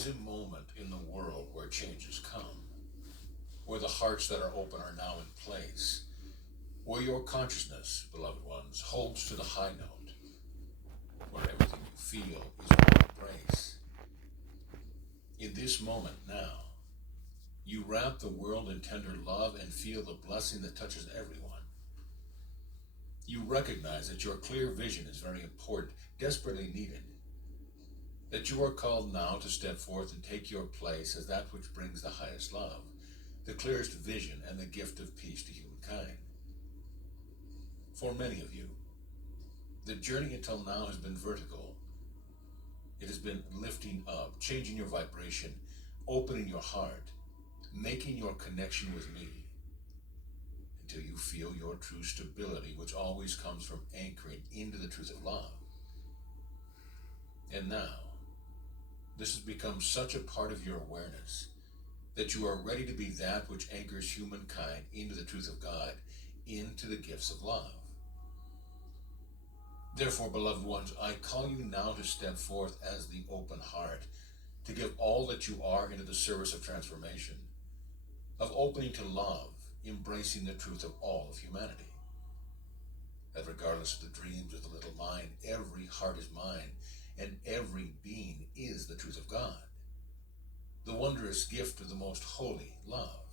is a moment in the world where changes come, where the hearts that are open are now in place, where your consciousness, beloved ones, holds to the high note, where everything you feel is one embrace. In this moment now, you wrap the world in tender love and feel the blessing that touches everyone. You recognize that your clear vision is very important, desperately needed, that you are called now to step forth and take your place as that which brings the highest love, the clearest vision, and the gift of peace to humankind. For many of you, the journey until now has been vertical. It has been lifting up, changing your vibration, opening your heart, making your connection with me, until you feel your true stability, which always comes from anchoring into the truth of love. And now, this has become such a part of your awareness that you are ready to be that which anchors humankind into the truth of God, into the gifts of love. Therefore, beloved ones, I call you now to step forth as the open heart, to give all that you are into the service of transformation, of opening to love, embracing the truth of all of humanity. That regardless of the dreams of the little mind, every heart is mine, and every being is the truth of God, the wondrous gift of the most holy love.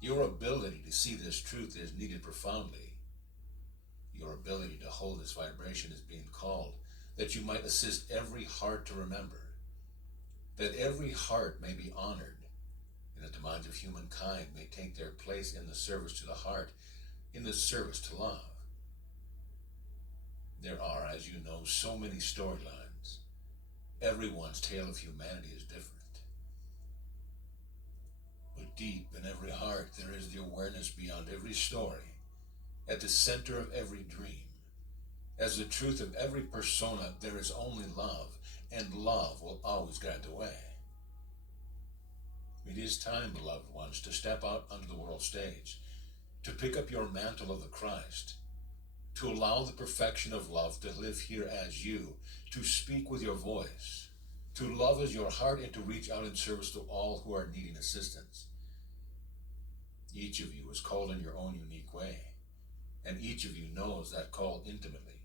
Your ability to see this truth is needed profoundly. Your ability to hold this vibration is being called, that you might assist every heart to remember, that every heart may be honored, and that the minds of humankind may take their place in the service to the heart, in the service to love. There are, as you know, so many storylines. Everyone's tale of humanity is different. But deep in every heart there is the awareness beyond every story, at the center of every dream. As the truth of every persona, there is only love, and love will always guide the way. It is time, beloved ones, to step out onto the world stage, to pick up your mantle of the Christ, to allow the perfection of love to live here as you, to speak with your voice, to love as your heart, and to reach out in service to all who are needing assistance. Each of you is called in your own unique way, and each of you knows that call intimately.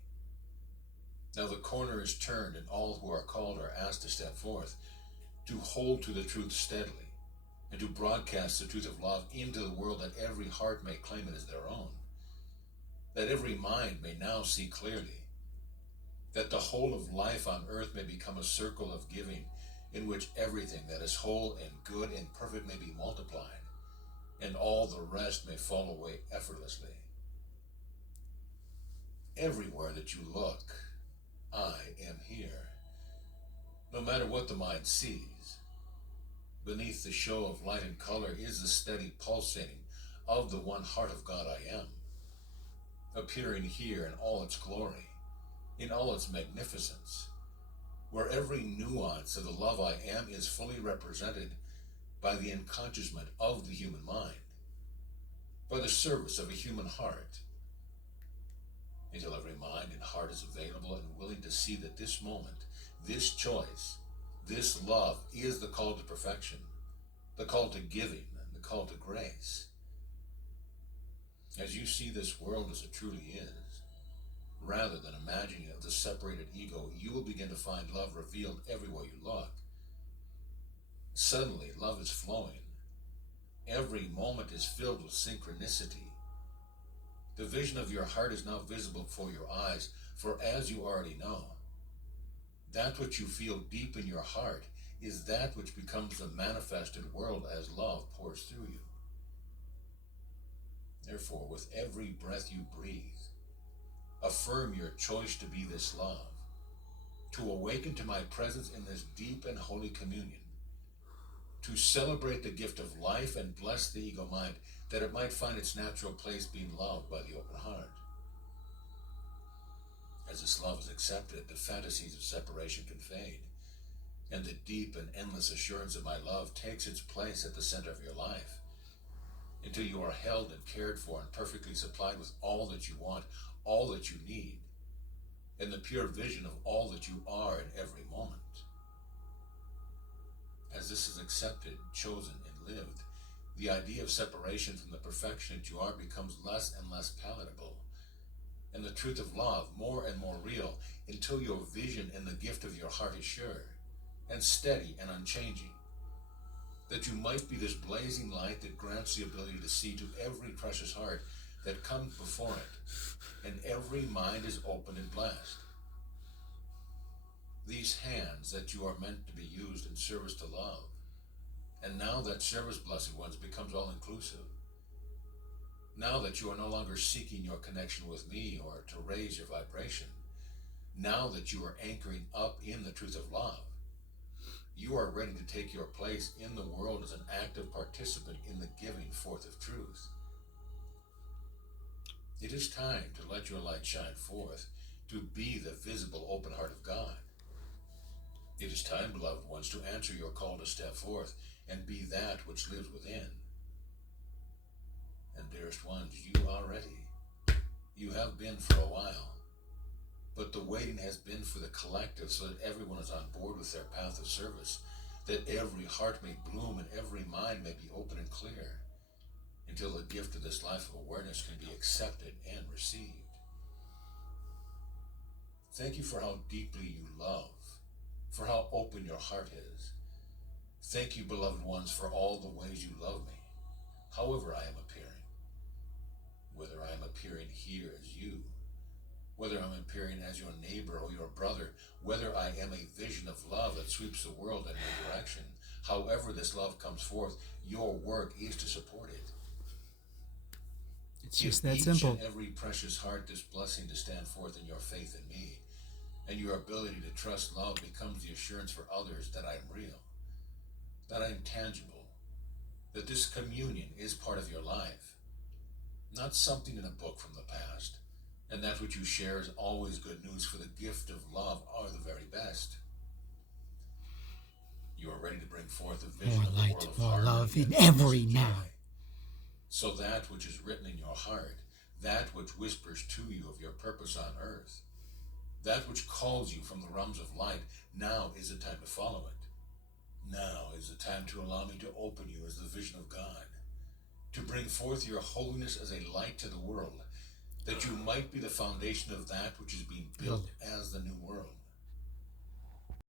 Now the corner is turned, and all who are called are asked to step forth, to hold to the truth steadily, and to broadcast the truth of love into the world, that every heart may claim it as their own, that every mind may now see clearly, that the whole of life on earth may become a circle of giving, in which everything that is whole and good and perfect may be multiplied, and all the rest may fall away effortlessly. Everywhere that you look, I am here. No matter what the mind sees, beneath the show of light and color is the steady pulsating of the one heart of God I am, appearing here in all its glory, in all its magnificence, where every nuance of the love I am is fully represented by the unconsciousment of the human mind, by the service of a human heart, until every mind and heart is available and willing to see that this moment, this choice, this love is the call to perfection, the call to giving, and the call to grace. As you see this world as it truly is, rather than imagining of the separated ego, you will begin to find love revealed everywhere you look. Suddenly, love is flowing. Every moment is filled with synchronicity. The vision of your heart is now visible before your eyes, for as you already know, that which you feel deep in your heart is that which becomes the manifested world as love pours through you. Therefore, with every breath you breathe, affirm your choice to be this love, to awaken to my presence in this deep and holy communion, to celebrate the gift of life and bless the ego mind, that it might find its natural place being loved by the open heart. As this love is accepted, the fantasies of separation can fade, and the deep and endless assurance of my love takes its place at the center of your life, until you are held and cared for and perfectly supplied with all that you want, all that you need, and the pure vision of all that you are in every moment. as this is accepted, chosen, and lived, the idea of separation from the perfection that you are becomes less and less palatable, and the truth of love more and more real, until your vision and the gift of your heart is sure, and steady and unchanging, that you might be this blazing light that grants the ability to see to every precious heart that comes before it, and every mind is open and blessed. These hands that you are meant to be used in service to love, and now that service, blessed ones, becomes all-inclusive. Now that you are no longer seeking your connection with me or to raise your vibration, now that you are anchoring up in the truth of love, you are ready to take your place in the world as an active participant in the giving forth of truth. It is time to let your light shine forth, to be the visible open heart of God. It is time, beloved ones, to answer your call to step forth and be that which lives within. And dearest ones, you are ready. You have been for a while, but the waiting has been for the collective, so that everyone is on board with their path of service, that every heart may bloom and every mind may be open and clear, until the gift of this life of awareness can be accepted and received. Thank you for how deeply you love, for how open your heart is. Thank you, beloved ones, for all the ways you love me, however I am appearing. Whether I am appearing here as you, whether I'm appearing as your neighbor or your brother, whether I am a vision of love that sweeps the world in your direction, however this love comes forth, your work is to support it. It's just Give that each simple. and every precious heart this blessing to stand forth in your faith in me, and your ability to trust love becomes the assurance for others that I am real, that I am tangible, that this communion is part of your life, not something in a book from the past, and that which you share is always good news, for the gift of love are the very best. You are ready to bring forth a vision More of the light, world of more harmony love in and every peace and now. joy. So that which is written in your heart, that which whispers to you of your purpose on earth, that which calls you from the realms of light, now is the time to follow it. Now is the time to allow me to open you as the vision of God, to bring forth your holiness as a light to the world, that you might be the foundation of that which is being built as the new world.